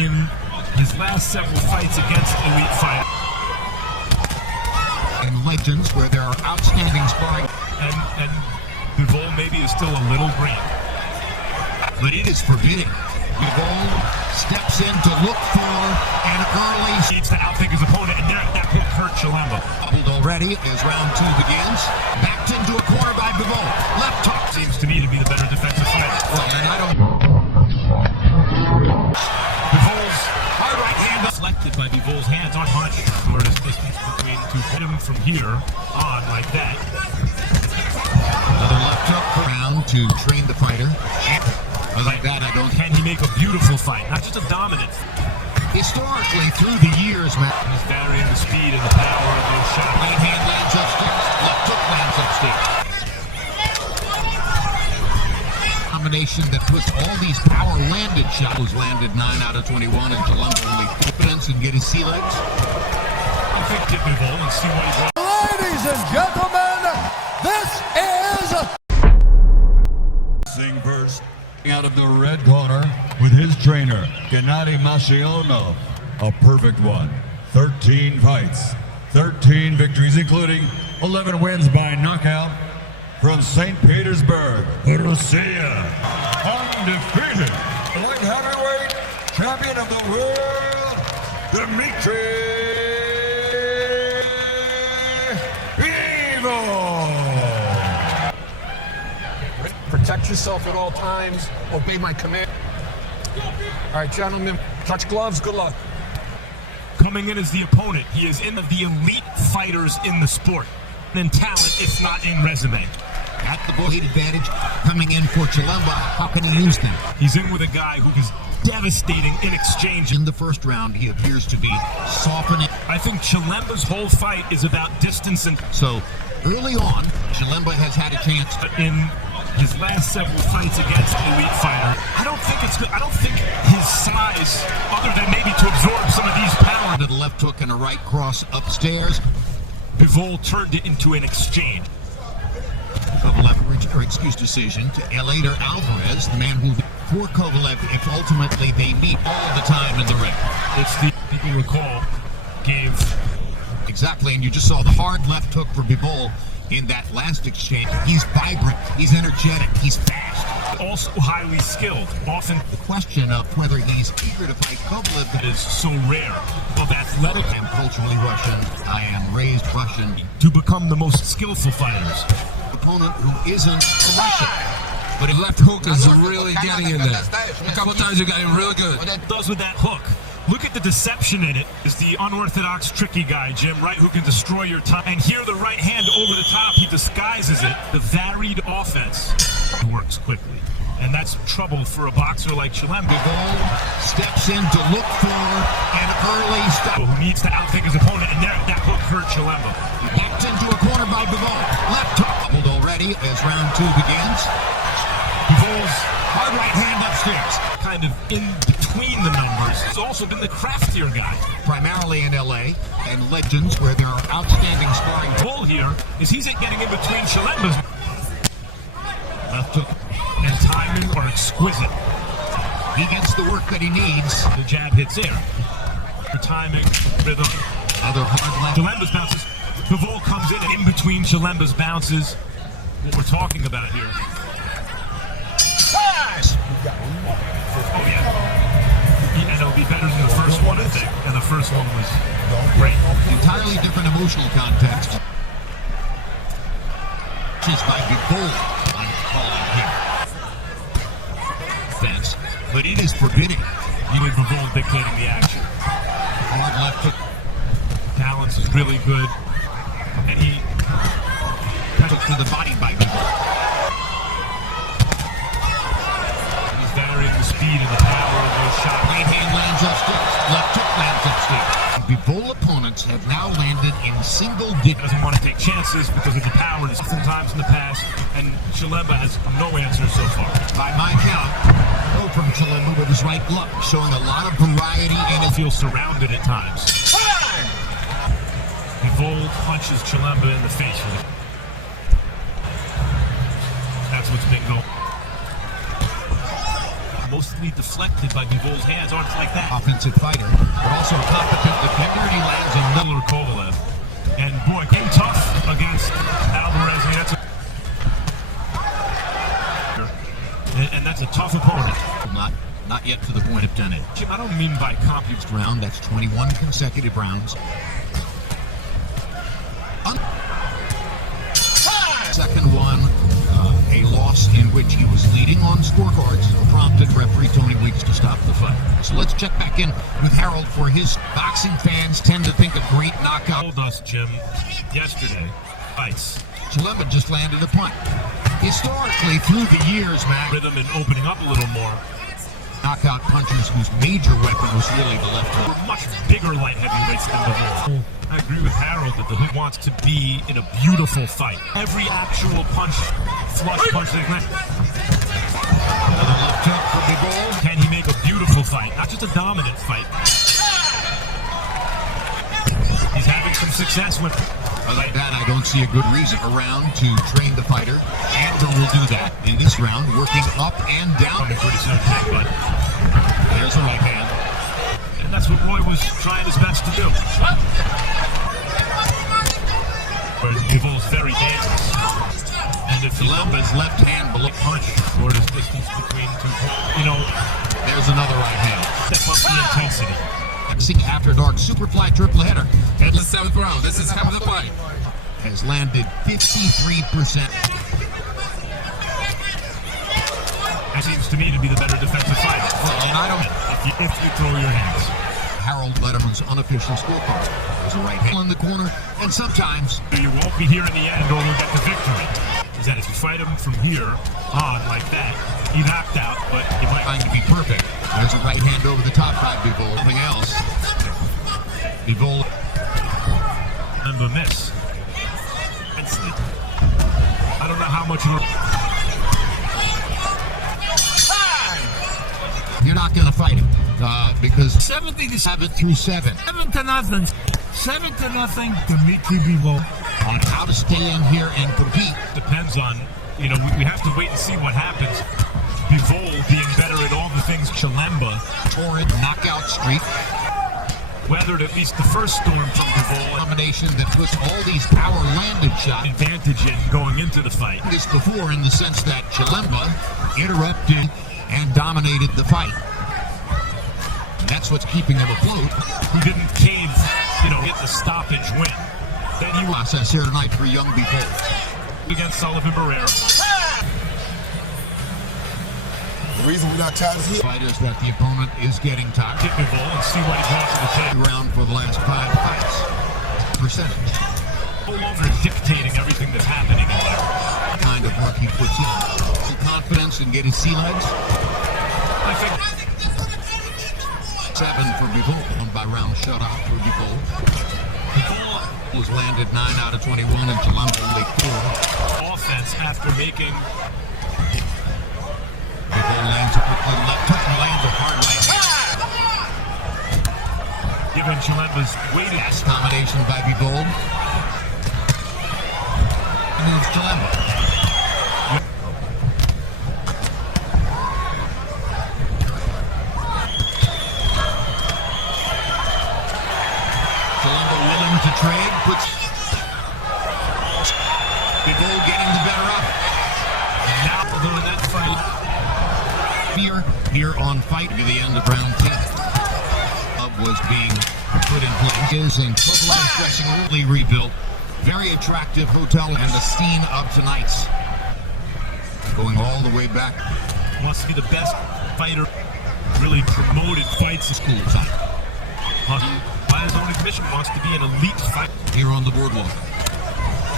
in his last several fights against elite fighters. And legends where there are outstanding sparring. And Bivol maybe is still a little green. But it is forbidding. Bivol steps in to look for an early... Needs to outthink his opponent, and that hook hurt Cilemba. Doubled already as round 2 begins. Backed into a corner by Bivol. Left hook. Seems to me to be the better defensive fighter. Well, and I don't... Bivol's hard right hand deflected by Bivol's hands on punch. Shortest distance between two. Hit him from here on like that. Another left hook around to train the fighter. Like that, I don't... Can he make a beautiful fight? Not just a dominant. Historically, through the years, man. He's varying the speed and the power of those shots. Right hand lands upstairs. Left hook lands upstairs. Combination that puts all these power-landed shots. Landed 9 out of 21, and Cilemba only confidence and get his sea legs. I think get Bivol and see what he wants. Ladies and gentlemen, this is... Sing first. Out of the red corner with his trainer, Gennady Masciano. A perfect one. 13 fights, 13 victories, including 11 wins by knockout from St. Petersburg, Russia. Undefeated light heavyweight champion of the world, Dmitry Bivol. Protect yourself at all times. Obey my command. All right, gentlemen, touch gloves. Good luck. Coming in as the opponent, he is in the elite fighters in the sport. In talent, if not in resume. At the weight advantage, coming in for Cilemba. How can he use them? He's in with a guy who is devastating in exchange. In the first round, he appears to be softening. I think Cilemba's whole fight is about distance and... So, early on, Cilemba has had a chance to... In his last several fights against elite fighter, I don't think it's good. I don't think his size, other than maybe to absorb some of these power... To the left hook and a right cross upstairs. Bivol turned it into an exchange. Kovalev decision to Eleider Alvarez, the man who for Kovalev if ultimately they meet all the time in the ring. It's the people recall gave exactly, and you just saw the hard left hook for Bivol in that last exchange. He's vibrant, he's energetic, he's fast. Also highly skilled. Often the question of whether he's eager to fight Kovalev is so rare. Of athletic, I am culturally Russian, I am raised Russian. To become the most skillful fighters. Opponent who isn't a Russian. But his left hook is really getting in there. A couple times he got him real good. What that does with that hook. Look at the deception in it. Is the unorthodox, tricky guy, Jim, right? Who can destroy your time. And here, the right hand over the top, he disguises it. The varied offense works quickly. And that's trouble for a boxer like Cilemba. Bivol steps in to look for an early stop. Who needs to outthink his opponent, and that hook hurt Cilemba. Backed into a corner by Bivol. Left hook. Doubled already as round 2 begins. Bivol's hard right hand upstairs. Kind of in between the numbers. He's also been the craftier guy. Primarily in LA, and legends where there are outstanding sparring. The goal here is he's getting in between Cilemba's. Left hook. And timing are exquisite. He gets the work that he needs. The jab hits air. Timing, rhythm. Other hard left. Cilemba's bounces. Bivol comes in between Cilemba's bounces. What we're talking about here. Oh yeah. And it'll be better than the first one, I think. And the first one was great. Entirely different emotional context. Just by Bivol, I'm calling him. Fence, but it is forbidding. You and Bivol dictating the action. Hard left hook. Balance is really good. And he took to the body by Bivol. He's varying the speed and the power of those shots. Right hand lands upstairs. Left hook lands upstairs. Bivol opponents have now landed in single digits. Doesn't want to take chances because of the power sometimes in the past, and Cilemba has no answer so far. By my count, no from Cilemba with his right glove, showing a lot of variety and it feels surrounded at times. Bivol punches Cilemba in the face with it. That's what's been going. mostly deflected by Bivol's hands. Arms like that. Offensive fighter, but also a competent defender. He lands in the Miller Kovalev. And boy, came tough against Alvarez. And that's a tough opponent. Not yet to the point of done it. I don't mean by compute Round, that's 21 consecutive rounds. Second one, a loss in which he was leading on scorecards, prompted referee Tony Weeks to stop the fight. So let's check back in with Harold for his boxing fans tend to think of great knockout. Told us, Jim, yesterday, fights. Cilemba just landed a punt. Historically, through the years, Mac, Rhythm and opening up a little more. knockout punchers whose major weapon was really the left hook. We're much bigger light heavyweights than Bivol. I agree with Harold that the hook wants to be in a beautiful fight. Every actual punch, flush punch, Another left hook for Bivol. can he make a beautiful fight, not just a dominant fight. He's having some success with Like that, I don't see a good reason around to train the fighter. Andrew will do that in this round, working up and down. pretty soon, but There's a right hand. and that's what Roy was trying his best to do. But Bivol's very dangerous. And if Cilemba's left hand below punch or his distance between two, there's another right hand. step up the intensity. Boxing After Dark Superfly triple header The 7th round. This is half of the fight. has landed 53%. That seems to me to be the better defensive fighter. And I don't. If you throw your hands. Harold Letterman's unofficial scorecard. There's a right hand in the corner, and sometimes You won't be here in the end, or you'll get the victory. Is that if you fight him from here on like that, you knocked out, but you might trying to be perfect. There's a right hand over the top by Bivol. Something else. Bivol. remember miss. I don't know how much of You're not going to fight him because 7 through 7 7-0. 7-0 Dmitry Bivol. on how to stay in here and compete. depends on, we have to wait and see what happens. Bivol being better at all the things Cilemba Torrid knockout streak. weathered at least the first storm from Bivol. Combination that puts all these power landed shots Advantage in going into the fight. this before in the sense that Cilemba interrupted and dominated the fight. That's what's keeping him afloat. Who didn't cave, get the stoppage win. Then he was Process here tonight for young Bivol. against Sullivan Barrera. The reason we're not tired is here. Fighters that the opponent is getting tired. Hit Bivol and see what he wants to take. Round for the last 5 fights. Percentage. No longer dictating everything that's happening in there. Kind of work he puts in. Confidence in getting sea legs. I think 7 for Bivol. Won by round shutout for Bivol. Bivol Was landed 9 out of 21 and Cilemba only 4. offense after making Bivol lands a quick little left hook and lands a hard right hand. given Cilemba's weight. Fast combination by Bivol. And then it's Cilemba. Cilemba willing to trade, puts Bivol getting the better of it. And now we're doing that fight. Here on Fight to the end of round 10. Club was being put in place and Kovalev's dressing room rebuilt. Very attractive hotel and the scene of tonight's. Going all the way back Wants to be the best fighter. Really promoted fights in school time. By his own admission, wants to be an elite fighter. Here on the boardwalk.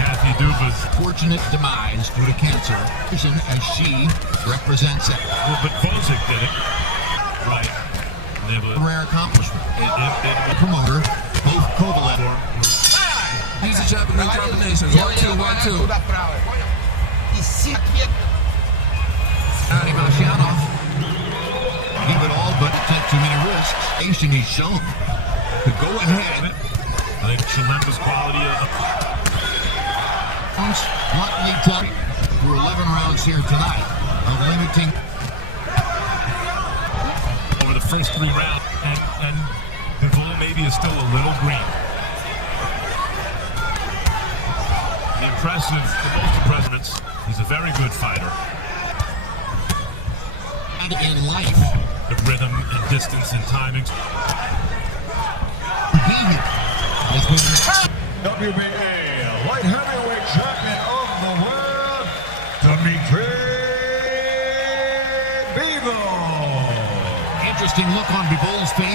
Kathy Duba's Fortunate demise due to cancer. As she represents it. but Bozic did it. Right. They have A a rare accomplishment. it- Promoter, both Kovalev. He's a champion in combinations. 1-2, 1-2. Marcianov. Give it all, but take too many risks. Nation is shown to go ahead. I think Cilemba's quality of Bluntly tough. We're 11 rounds here tonight. Of limiting. the first 3 rounds, and Bivol maybe is still a little green. The most impressive, he's a very good fighter. And in life, The rhythm and distance and timing. WBA light heavyweight champion of the world, Dmitry Bivol. Interesting look on Bivol's face.